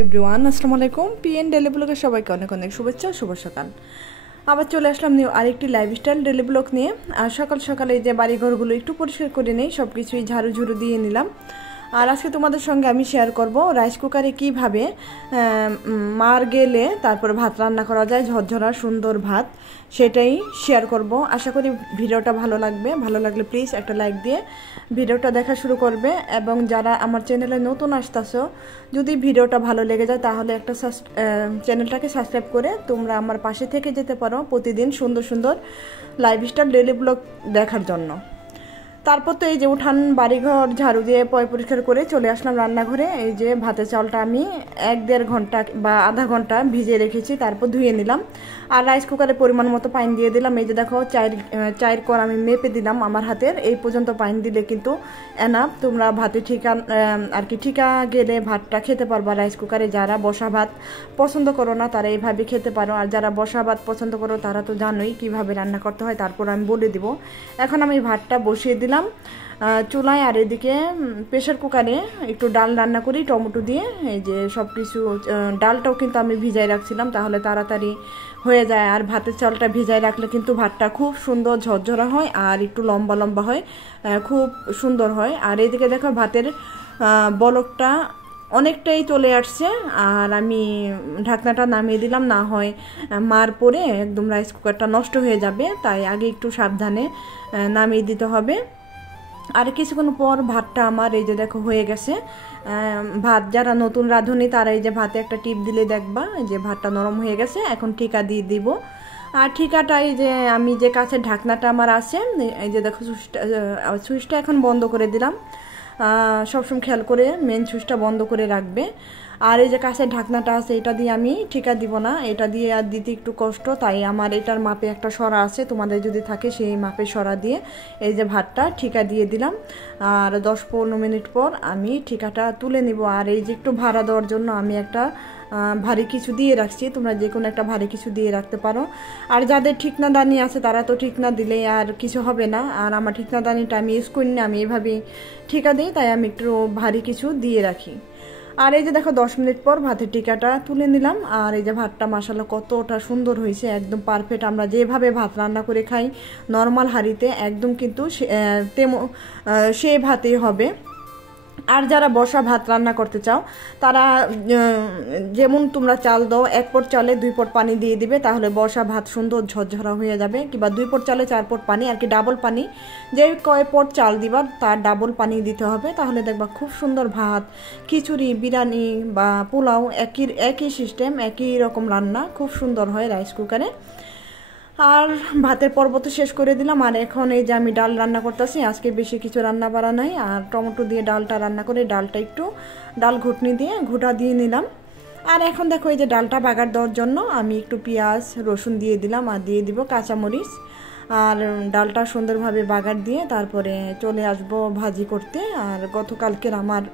Everyone আসসালামু আলাইকুম PN daily ব্লগে সবাইকে অনেক অনেক শুভেচ্ছা শুভ সকাল। আবার চলে আসলাম নিউ আরেকটি লাইফস্টাইল ডেলি ব্লগ নিয়ে। আর সকাল সকালে যে বাড়িঘরগুলো একটু পরিষ্কার করে নেই, সব কিছুই ঝাড়ু ঝুড়ু দিয়ে নিলাম। আর আজকে তোমাদের সঙ্গে আমি শেয়ার করব রাইস কুকারে কীভাবে মার গেলে তারপরে ভাত রান্না করা যায়, ঝরঝরা সুন্দর ভাত, সেটাই শেয়ার করব। আশা করি ভিডিওটা ভালো লাগবে। ভালো লাগলে প্লিজ একটা লাইক দিয়ে ভিডিওটা দেখা শুরু করবে। এবং যারা আমার চ্যানেলে নতুন আসতেছো, যদি ভিডিওটা ভালো লেগে যায় তাহলে একটা চ্যানেলটাকে সাবস্ক্রাইব করে তোমরা আমার পাশে থেকে যেতে পারো প্রতিদিন সুন্দর সুন্দর লাইফস্টাইল ডেলি ব্লগ দেখার জন্য। তারপর তো এই যে উঠান বাড়িঘর ঝাড়ু দিয়ে পরিষ্কার করে চলে আসলাম রান্নাঘরে। এই যে ভাতের চালটা আমি 1-1.5 ঘন্টা বা আধা ঘন্টা ভিজিয়ে রেখেছি, তারপর ধুয়ে নিলাম। আর রাইস কুকারে পরিমাণ মতো পানি দিয়ে দিলাম। এই যে দেখো চায়ের কর আমি মেপে দিলাম আমার হাতের এই পর্যন্ত পানি দিলে কিন্তু এনাফ। তোমরা ভাতে ঠিকা গেলে ভাতটা খেতে পারবা রাইস কুকারে। যারা বসা ভাত পছন্দ করো না তারা এইভাবে খেতে পারো, আর যারা বসা ভাত পছন্দ করো তারা তো জানোই কীভাবে রান্না করতে হয়, তারপর আমি বলে দিব। এখন আমি ভাতটা বসিয়ে দিলাম চুলায়। আর এদিকে প্রেশার কুকারে একটু ডাল রান্না করি টমেটো দিয়ে। এই যে সব কিছু, ডালটাও কিন্তু আমি ভিজাই রাখছিলাম তাহলে তাড়াতাড়ি হয়ে যায়। আর ভাতের চালটা ভিজাই রাখলে কিন্তু ভাতটা খুব সুন্দর ঝরঝরা হয় আর একটু লম্বা লম্বা হয়, খুব সুন্দর হয়। আর এদিকে দেখো ভাতের বলকটা অনেকটাই চলে আসছে। আর আমি ঢাকনাটা নামিয়ে দিলাম, না হয় মার পরে একদম রাইস কুকারটা নষ্ট হয়ে যাবে, তাই আগে একটু সাবধানে নামিয়ে দিতে হবে। আর কিছুক্ষণ পর ভাতটা আমার এই যে দেখো হয়ে গেছে। ভাত যারা নতুন রাঁধুনি তারা এই যে ভাতে একটা টিপ দিলে দেখবা যে ভাতটা নরম হয়ে গেছে। এখন ঠিকা দিয়ে দিব। আর ঠিকাটা এই যে আমি যে কাছের ঢাকনাটা আমার আছে, এই যে দেখো সুইচটা এখন বন্ধ করে দিলাম। সবসময় খেয়াল করে মেন সুইচটা বন্ধ করে রাখবে। আর এই যে কাছের ঢাকনাটা আছে, এটা দিয়ে আমি ঠিকা দিব না, এটা দিয়ে আর দিতে একটু কষ্ট, তাই আমার এটার মাপে একটা সরা আছে, তোমাদের যদি থাকে সেই মাপে সরা দিয়ে এই যে ভাতটা ঠিকা দিয়ে দিলাম। আর 10-15 মিনিট পর আমি ঠিকাটা তুলে নিব। আর এই যে একটু ভাড়া দেওয়ার জন্য আমি একটা ভারী কিছু দিয়ে রাখছি, তোমরা যে কোনো একটা ভারী কিছু দিয়ে রাখতে পারো। আর যাদের ঠিকনাদানি আছে তারা তো ঠিকনা দিলে আর কিছু হবে না। আর আমার ঠিকনাদানিটা আমি ইউজ করি না, আমি এভাবেই ঠিকা দিই, তাই আমি একটু ভারী কিছু দিয়ে রাখি। আর এই যে দেখো 10 মিনিট পর ভাতের টিকাটা তুলে নিলাম। আর এই যে ভাতটা মাশাআল্লাহ কতটা সুন্দর হয়েছে, একদম পারফেক্ট। আমরা যেভাবে ভাত রান্না করে খাই নর্মাল হাঁড়িতে, একদম কিন্তু সেই ভাতেই হবে। আর যারা বসা ভাত রান্না করতে চাও তারা যেমন তোমরা চাল দাও 1 পট চালে 2 পট পানি দিয়ে দিবে, তাহলে বসা ভাত সুন্দর ঝরঝরা হয়ে যাবে। কিংবা 2 পট চালে 4 পট পানি, আর কি ডাবল পানি, যে কয় পট চাল দিবা তার ডাবল পানি দিতে হবে, তাহলে দেখবা খুব সুন্দর ভাত, খিচুড়ি, বিরিয়ানি বা পোলাও একই সিস্টেম, একই রকম রান্না, খুব সুন্দর হয় রাইস কুকারে। আর ভাতের পর্ব তো শেষ করে দিলাম। আর এখন এই যে আমি ডাল রান্না করতেছি, আজকে বেশি কিছু রান্না বাড়া নাই। আর টমেটো দিয়ে ডালটা রান্না করে ডালটা একটু ডাল ঘুটনি দিয়ে ঘুটা দিয়ে নিলাম। আর এখন দেখো এই যে ডালটা বাগার দেওয়ার জন্য আমি একটু পেঁয়াজ রসুন দিয়ে দিলাম, আর দিয়ে দিব কাঁচামরিচ। আর ডালটা সুন্দরভাবে বাগার দিয়ে তারপরে চলে আসবো ভাজি করতে। আর গতকালকের আমার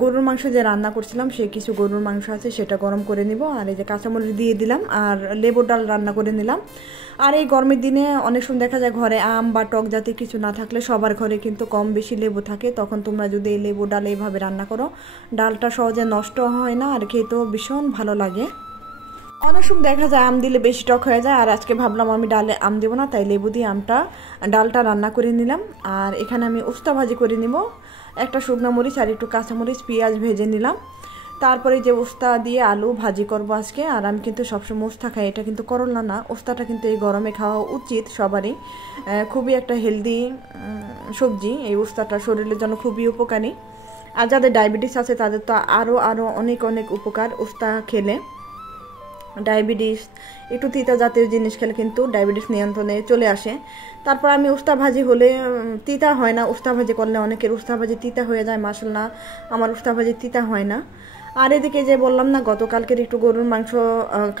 গরুর মাংস যে রান্না করছিলাম সে কিছু গরুর মাংস আছে, সেটা গরম করে নিব। আর এই যে কাঁচামরিচ দিয়ে দিলাম, আর লেবুর ডাল রান্না করে নিলাম। আর এই গরমের দিনে অনেক সময় দেখা যায় ঘরে আম বা টক জাতীয় কিছু না থাকলে সবার ঘরে কিন্তু কম বেশি লেবু থাকে, তখন তোমরা যদি এই লেবু ডাল এইভাবে রান্না করো, ডালটা সহজে নষ্ট হয় না আর খেতেও ভীষণ ভালো লাগে। অনেক সময় দেখা যায় আম দিলে বেশি টক হয়ে যায়, আর আজকে ভাবলাম আমি ডালে আম দেবো না, তাই লেবু দিয়ে ডালটা রান্না করে নিলাম। আর এখানে আমি উস্তা ভাজি করে নিব, একটা শুকনো মরিচ আর একটু কাঁচামরিচ পেঁয়াজ ভেজে নিলাম। তারপরে যে উস্তা দিয়ে আলু ভাজি করব আজকে। আর আমি কিন্তু সবসময় উস্তা খাই, এটা কিন্তু করলা না, উস্তাটা কিন্তু এই গরমে খাওয়া উচিত সবারই, খুবই একটা হেলদি সবজি এই উস্তাটা, শরীরের জন্য খুবই উপকারী। আর যাদের ডায়াবেটিস আছে তাদের তো আরও অনেক অনেক উপকার উস্তা খেলে। ডায়াবেটিস, একটু তিতা জাতীয় জিনিস খেলে কিন্তু ডায়াবেটিস নিয়ন্ত্রণে চলে আসে। তারপর আমি উস্তা ভাজি হলে তিতা হয় না, উস্তা ভাজি করলে অনেকের উস্তা ভাজি তিতা হয়ে যায়, মাশাআল্লাহ আমার উস্তা ভাজি তিতা হয় না। আর এদিকে যে বললাম না গতকালকের একটু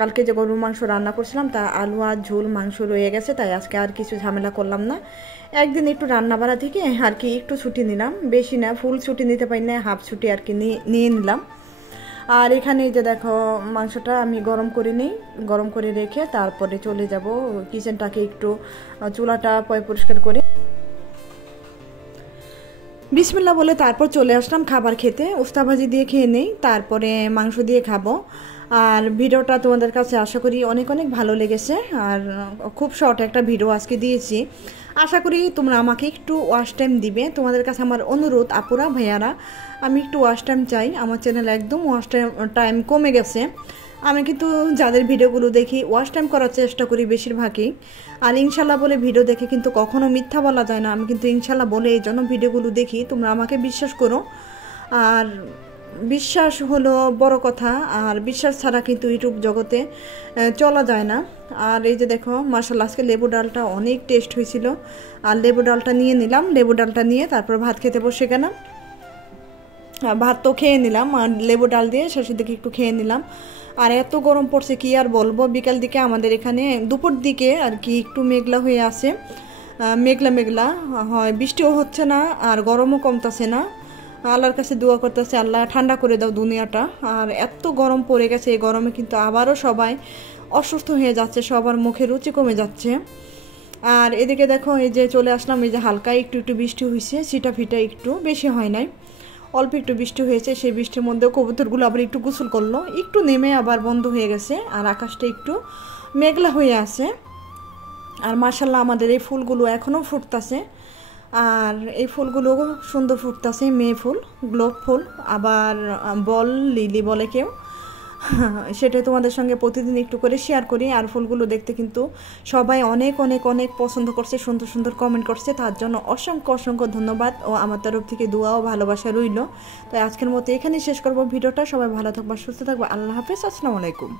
কালকে যে গরুর মাংস রান্না করছিলাম তা আলু আর ঝোল মাংস রয়ে গেছে, তাই আজকে আর কিছু ঝামেলা করলাম না। একদিন একটু রান্না বাড়া থেকে আর কি একটু ছুটি নিলাম, বেশি না, ফুল ছুটি নিতে পারি না, হাফ ছুটি আর কি নিয়ে নিলাম। আর এখানে যে দেখো মাংসটা আমি গরম করে নিই, গরম করে রেখে তারপরে চলে যাব কিচেনটাকে একটু চুলাটা পরিষ্কার করে। বিসমিল্লাহ বলে তারপর চলে আসলাম খাবার খেতে। উস্তা ভাজি দিয়ে খেয়ে নেই, তারপরে মাংস দিয়ে খাবো। আর ভিডিওটা তোমাদের কাছে আশা করি অনেক অনেক ভালো লেগেছে। আর খুব শর্ট একটা ভিডিও আজকে দিয়েছি। আশা করি তোমরা আমাকে একটু ওয়াচ টাইম দিবে। তোমাদের কাছে আমার অনুরোধ আপুরা ভাইয়ারা, আমি একটু ওয়াচ টাইম চাই। আমার চ্যানেলে একদম ওয়াচ টাইম কমে গেছে। আমি কিন্তু যাদের ভিডিওগুলো দেখি ওয়াচ টাইম করার চেষ্টা করি বেশিরভাগই। আর ইনশাল্লাহ বলে ভিডিও দেখে কিন্তু কখনো মিথ্যা বলা যায় না। আমি কিন্তু ইনশাল্লাহ বলে এই জন্য ভিডিওগুলো দেখি, তোমরা আমাকে বিশ্বাস করো। আর বিশ্বাস হলো বড় কথা, আর বিশ্বাস ছাড়া কিন্তু ইউটিউব জগতে চলা যায় না। আর এই যে দেখো মাশাআল্লাহ আজকে লেবু ডালটা অনেক টেস্ট হয়েছিল। আর লেবু ডালটা নিয়ে নিলাম, লেবু ডালটা নিয়ে তারপর ভাত খেতে বসে গেলাম। ভাত তো খেয়ে নিলাম, আর লেবু ডাল দিয়ে শেষের দিকে একটু খেয়ে নিলাম। আর এত গরম পড়ছে কি আর বলবো। বিকাল দিকে আমাদের এখানে দুপুর দিকে আর কি একটু মেঘলা হয়ে আছে, মেঘলা মেঘলা হয়, বৃষ্টিও হচ্ছে না আর গরমও কমতেছে না। আল্লাহর কাছে দোয়া করতেছে আল্লাহ ঠান্ডা করে দাও দুনিয়াটা। আর এত গরম পড়ে গেছে, এই গরমে কিন্তু আবারও সবাই অসুস্থ হয়ে যাচ্ছে, সবার মুখে রুচি কমে যাচ্ছে। আর এদিকে দেখো এই যে চলে আসলাম, এই যে হালকা একটু একটু বৃষ্টি হয়েছে, ছিটা ফিটা একটু, বেশি হয় নাই, অল্প একটু বৃষ্টি হয়েছে। সেই বৃষ্টির মধ্যেও কবুতরগুলো আবার একটু গোসল করলো, একটু নেমে আবার বন্ধ হয়ে গেছে। আর আকাশটা একটু মেঘলা হয়ে আছে। আর মাশাআল্লাহ আমাদের এই ফুলগুলো এখনও ফুটতেছে। আর এই ফুলগুলো সুন্দর ফুটতেছে, মেয়ে ফুল, গোলাপ ফুল, আবার বল লিলি বলে কেউ, সেটাই তোমাদের সঙ্গে প্রতিদিন একটু করে শেয়ার করি। আর ফুলগুলো দেখতে কিন্তু সবাই অনেক অনেক অনেক পছন্দ করছে, সুন্দর সুন্দর কমেন্ট করছে, তার জন্য অসংখ্য অসংখ্য ধন্যবাদ ও আমার তরফ থেকে দোয়া ও ভালোবাসা রইল। তাই আজকের মতো এখানেই শেষ করবো ভিডিওটা। সবাই ভালো থাকবা, সুস্থ থাকবা, আল্লাহ হাফেজ, আসসালামু আলাইকুম।